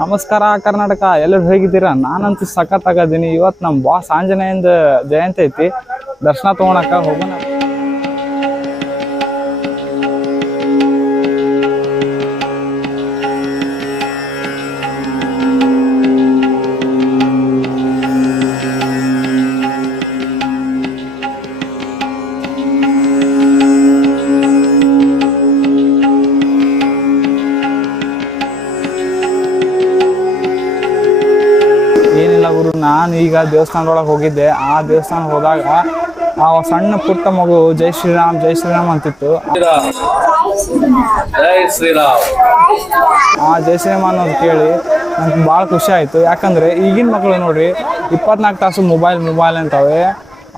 ನಮಸ್ಕಾರ ಕರ್ನಾಟಕ, ಎಲ್ಲರೂ ಹೇಗಿದ್ದೀರಾ? ನಾನಂತೂ ಸಖತ್ತಾಗದೀನಿ. ಇವತ್ತು ನಮ್ಮ ಬಾಸ್ ಆಂಜನೇಯಂದ ಜಯಂತಿ ಐತಿ, ದರ್ಶನ ತಗೊಳಕ ಹೋಗೋಣ. ಏನಿಲ್ಲ ಗುರು, ನಾನು ಈಗ ದೇವಸ್ಥಾನದೊಳಗೆ ಹೋಗಿದ್ದೆ. ಆ ದೇವಸ್ಥಾನ ಹೋದಾಗ ಆ ಸಣ್ಣ ಪುಟ್ಟ ಮಗು ಜೈ ಶ್ರೀರಾಮ್ ಜೈ ಶ್ರೀರಾಮ್ ಅಂತಿತ್ತು. ಆ ಜೈ ಶ್ರೀರಾಮ್ ಅನ್ನೋದು ಕೇಳಿ ನಂಗೆ ಭಾಳ ಖುಷಿ ಆಯಿತು. ಯಾಕಂದರೆ ಈಗಿನ ಮಕ್ಕಳು ನೋಡ್ರಿ 24 ತಾಸು ಮೊಬೈಲ್ ಅಂತವೆ.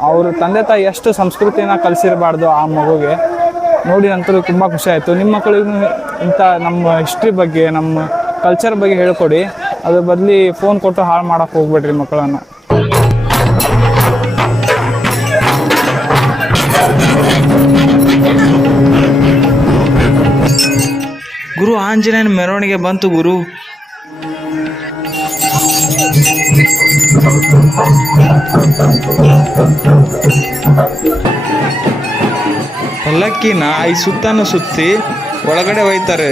ಅವರು ತಂದೆ ತಾಯಿ ಎಷ್ಟು ಸಂಸ್ಕೃತಿನ ಕಲಿಸಿರಬಾರ್ದು ಆ ಮಗುಗೆ ನೋಡಿ ನಂತರ ತುಂಬ ಖುಷಿ ಆಯಿತು. ನಿಮ್ಮ ಮಕ್ಕಳಿಗೂ ಇಂಥ ನಮ್ಮ ಹಿಸ್ಟ್ರಿ ಬಗ್ಗೆ, ನಮ್ಮ ಕಲ್ಚರ್ ಬಗ್ಗೆ ಹೇಳ್ಕೊಡಿ. ಅದ್ರ ಬದಲಿ ಫೋನ್ ಕೊಟ್ಟು ಹಾಳು ಮಾಡಕ್ಕೆ ಹೋಗ್ಬೇಡ್ರಿ ಮಕ್ಕಳನ್ನು. ಗುರು, ಆಂಜನೇಯನ ಮೆರವಣಿಗೆ ಬಂತು ಗುರು. ಪಲ್ಲಕ್ಕಿನ 5 ಸುತ್ತನ್ನು ಸುತ್ತಿ ಒಳಗಡೆ ಒಯ್ತಾರೆ.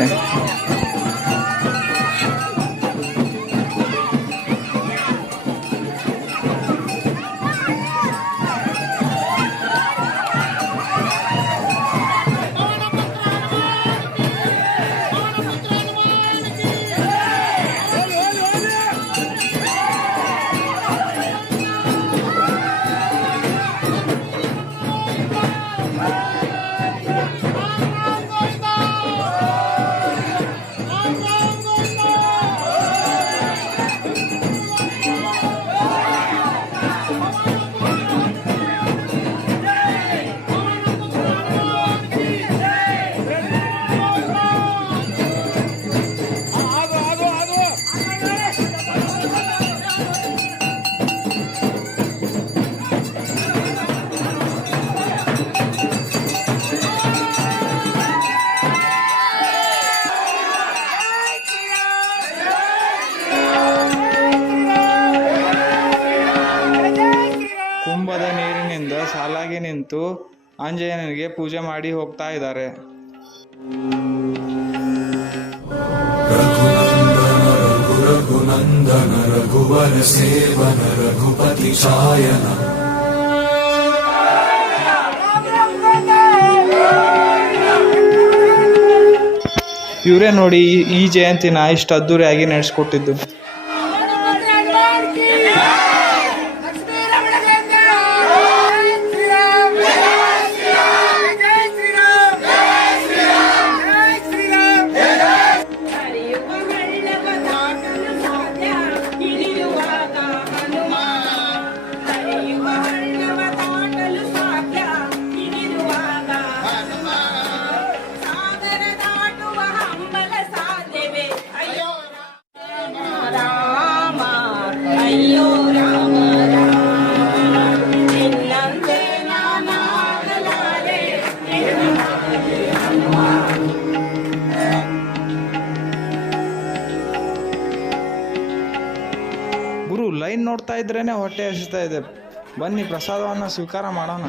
ಕುಂಭದ ನೀರಿನಿಂದ ಸಾಲಾಗಿ ನಿಂತು ಆಂಜನೇಯನಿಗೆ ಪೂಜೆ ಮಾಡಿ ಹೋಗ್ತಾ ಇದ್ದಾರೆ. ರಘುನಂದನ ರಘುವರ ಸೇವನ ರಘುಪತಿ ಛಾಯನ. ಇವರೇ ನೋಡಿ ಈ ಜಯಂತಿನ ಇಷ್ಟು ಅದ್ದೂರಿಯಾಗಿ ನಡೆಸ್ಕೊಟ್ಟಿದ್ದು. ಗುರು, ಲೈನ್ ನೋಡ್ತಾ ಇದ್ರೇನೆ ಹೊಟ್ಟೆ ಹಸಿತಾ ಇದೆ. ಬನ್ನಿ ಪ್ರಸಾದವನ್ನು ಸ್ವೀಕಾರ ಮಾಡೋಣ.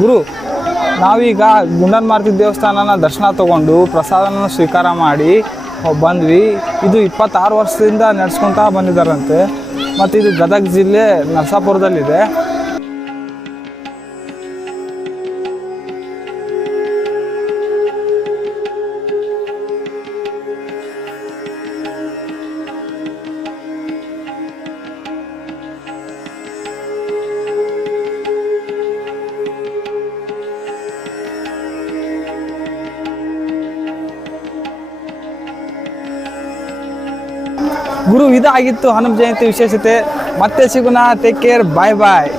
ಗುರು, ನಾವೀಗ ಗುಂಡನ್ಮಾರ್ತಿ ದೇವಸ್ಥಾನನ ದರ್ಶನ ತಗೊಂಡು ಪ್ರಸಾದನ ಸ್ವೀಕಾರ ಮಾಡಿ ಬಂದ್ವಿ. ಇದು 26 ವರ್ಷದಿಂದ ನಡೆಸ್ಕೊತಾ ಬಂದಿದ್ದಾರಂತೆ. ಮತ್ತು ಇದು ಗದಗ ಜಿಲ್ಲೆ ನರಸಾಪುರದಲ್ಲಿದೆ. ಗುರು ಇದಾಗಿತ್ತು ಹನುಮ ಜಯಂತಿ ವಿಶೇಷತೆ. ಮತ್ತೆ ಸಿಗೋಣ. Take care. ಬಾಯ್ ಬಾಯ್.